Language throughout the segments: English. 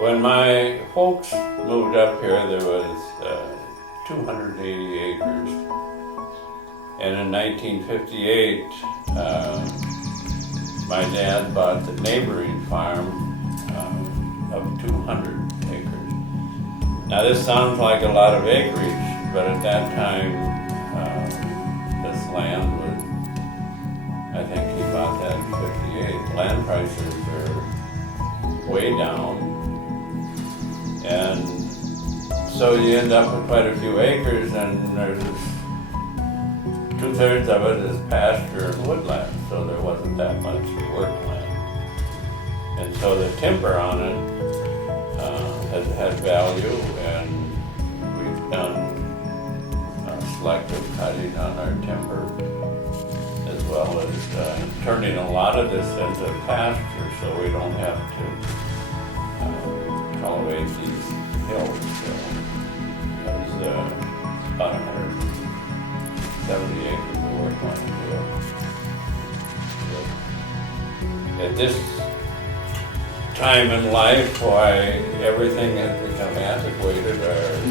When my folks moved up here, there was 280 acres. And in 1958, my dad bought the neighboring farm of 200 acres. Now this sounds like a lot of acreage, but at that time, this land was, I think he bought that in 58. Land prices are way down. And so you end up with quite a few acres, and there's 2/3 of it is pasture and woodland, so there wasn't that much work land. And so the timber on it has had value, and we've done selective cutting on our timber, as well as turning a lot of this into pasture, so we don't have to cultivate these hills. So there's about 170 acres of work on it. At this time in life, why everything has become antiquated, the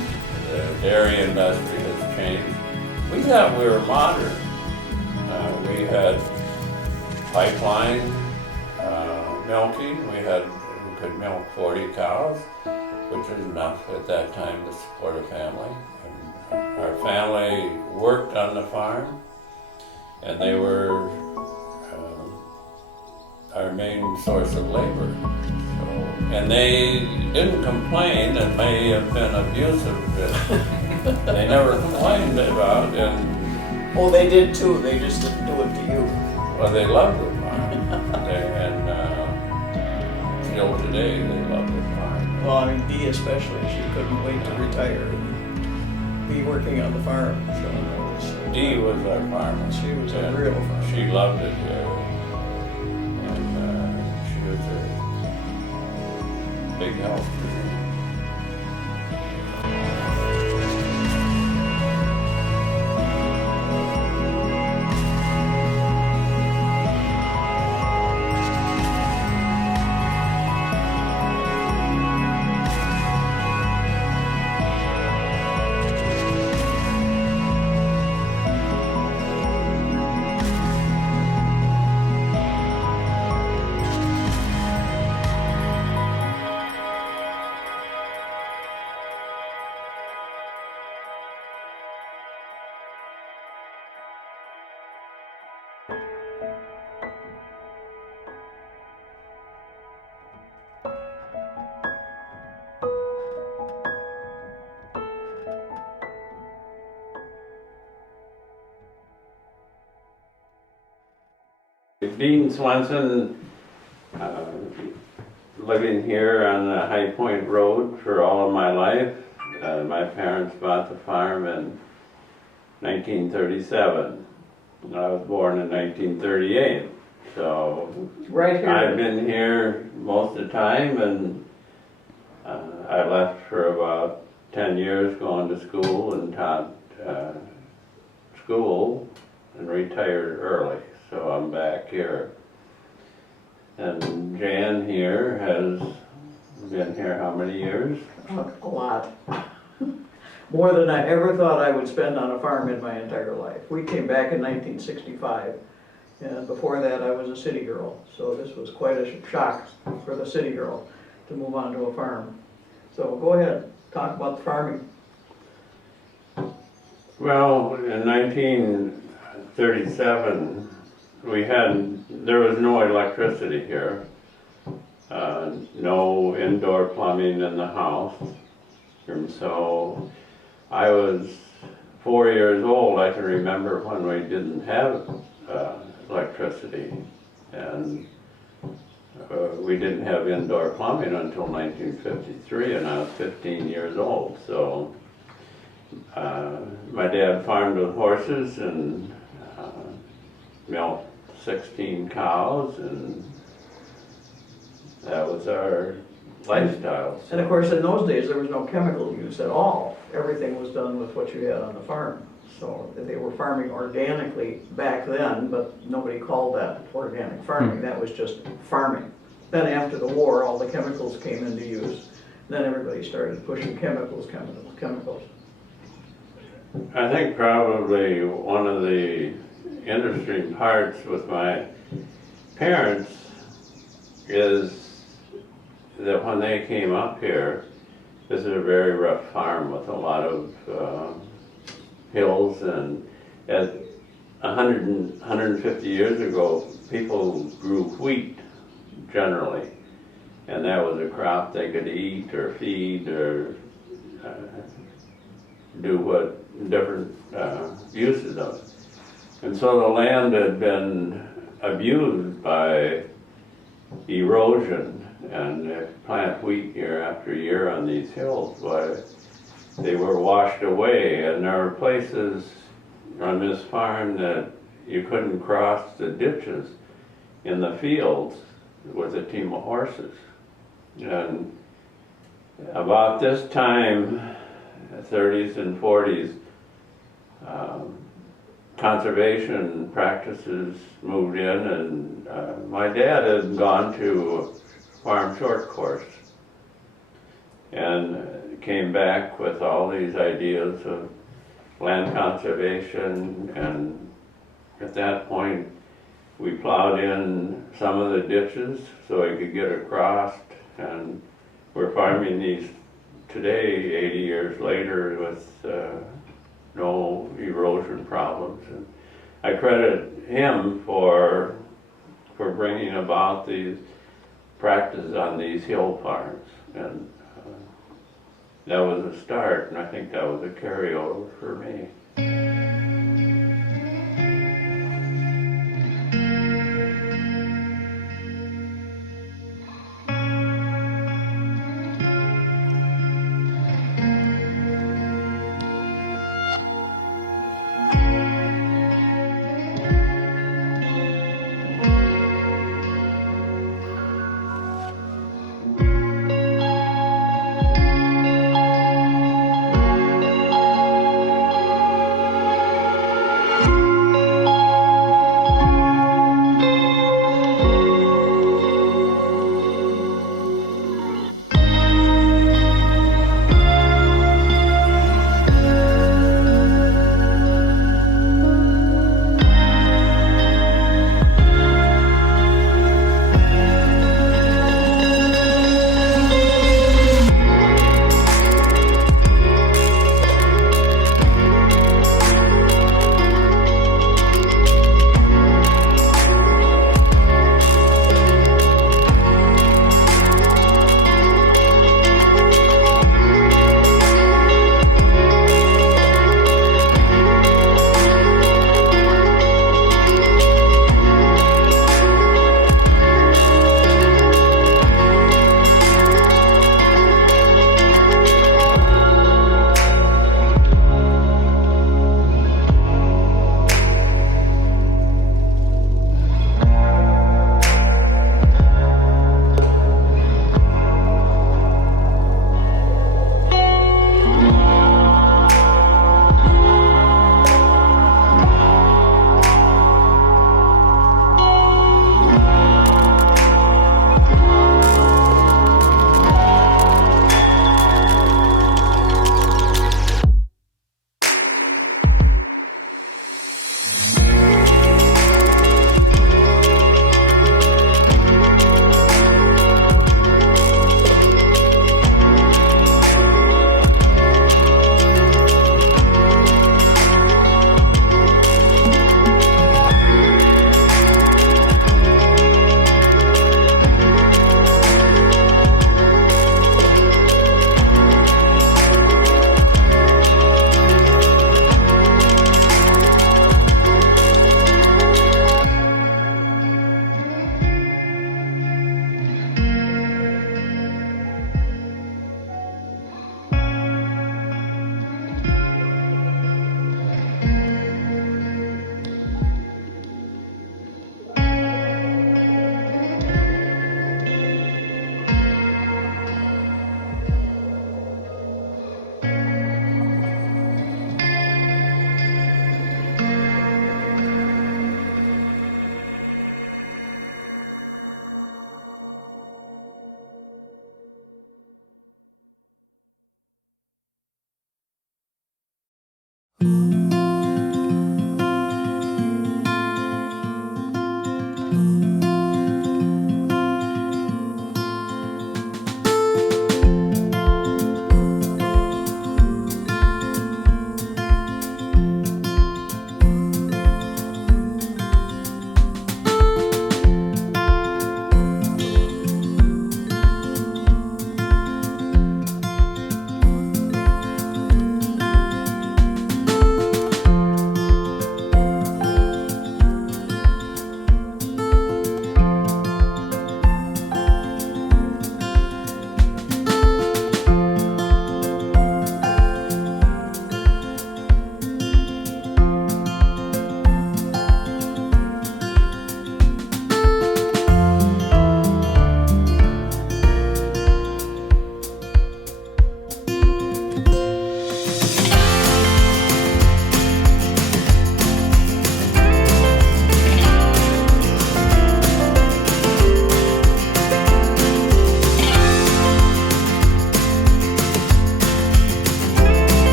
dairy industry has changed. We thought we were modern. We had pipeline milking. We could milk 40 cows, which was enough at that time to support a family. And our family worked on the farm, and they were our main source of labor. So, and they didn't complain. It may have been abusive, but they never complained about it. Oh, they did too. They just didn't do it to you. Well, they loved the farm, and still today they love the farm. Well, I mean, Dee especially, she couldn't wait to retire and be working on the farm. So it was, Dee was our farmer. She was a real farmer. She loved it here, and she was a big help to me. Dean Swenson, living here on the High Point Road for all of my life. My parents bought the farm in 1937. I was born in 1938, so right here. I've been here most of the time, and I left for about 10 years going to school and taught school and retired early. So I'm back here. And Jan here has been here how many years? A lot. More than I ever thought I would spend on a farm in my entire life. We came back in 1965, and before that I was a city girl. So this was quite a shock for the city girl to move on to a farm. So go ahead, talk about the farming. Well, in 1937, there was no electricity here, no indoor plumbing in the house, and so I was 4 years old. I can remember when we didn't have electricity, and we didn't have indoor plumbing until 1953, and I was 15 years old. So my dad farmed with horses and milked 16 cows, and that was our lifestyle. And of course in those days there was no chemical use at all. Everything was done with what you had on the farm. So they were farming organically back then, but nobody called that organic farming. That was just farming. Then after the war, all the chemicals came into use. Then everybody started pushing chemicals. I think probably one of the interesting parts with my parents is that when they came up here, this is a very rough farm with a lot of hills, and at 150 years ago, people grew wheat generally, and that was a crop they could eat or feed or do what different uses of it. And so the land had been abused by erosion, and they plant wheat year after year on these hills, but they were washed away, and there were places on this farm that you couldn't cross the ditches in the fields with a team of horses. And about this time, 30s and 40s, conservation practices moved in, and my dad had gone to a farm short course and came back with all these ideas of land conservation, and at that point we plowed in some of the ditches so I could get across, and we're farming these today, 80 years later, with no erosion problems. And I credit him for bringing about these practices on these hill farms, and that was a start, and I think that was a carryover for me.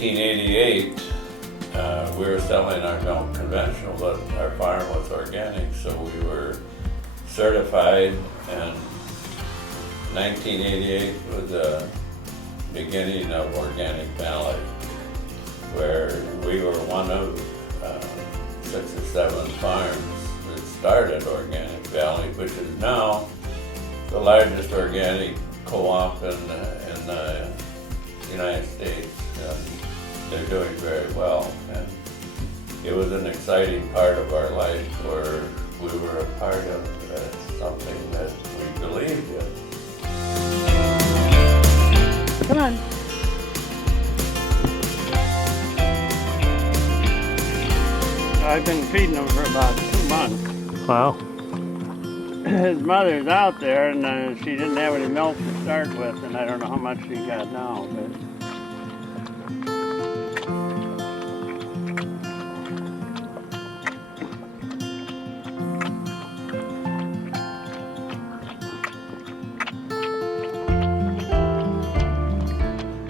1988, we were selling our milk conventional, but our farm was organic, so we were certified, and 1988 was the beginning of Organic Valley, where we were one of 6 or 7 farms that started Organic Valley, which is now the largest organic co-op in the United States. They're doing very well, and it was an exciting part of our life where we were a part of something that we believed in. Come on. I've been feeding him for about 2 months. Wow. His mother's out there, and she didn't have any milk to start with, and I don't know how much she got now, but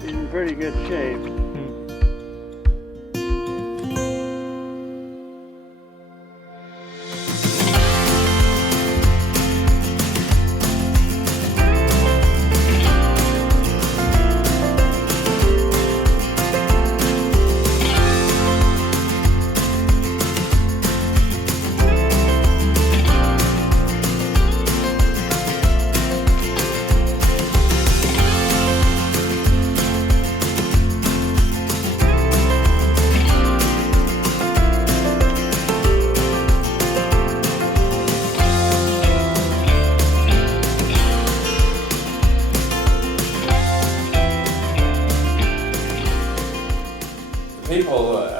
she's in pretty good shape.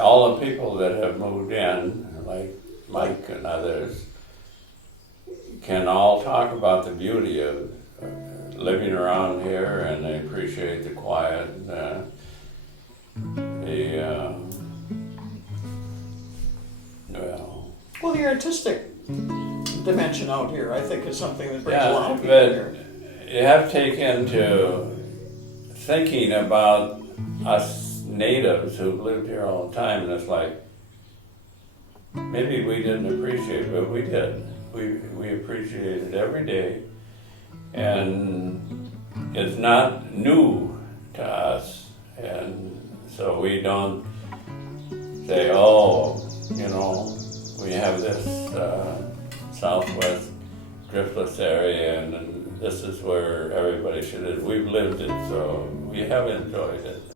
All the people that have moved in, like Mike and others, can all talk about the beauty of living around here, and they appreciate the quiet, Well, the artistic dimension out here, I think, is something that brings a lot of people but here. you have to take into thinking about us natives who've lived here all the time, and it's like, maybe we didn't appreciate it, but we did. We appreciate it every day, and it's not new to us, and so we don't say, oh, you know, we have this southwest driftless area, and this is where everybody should live. We've lived it, so we have enjoyed it.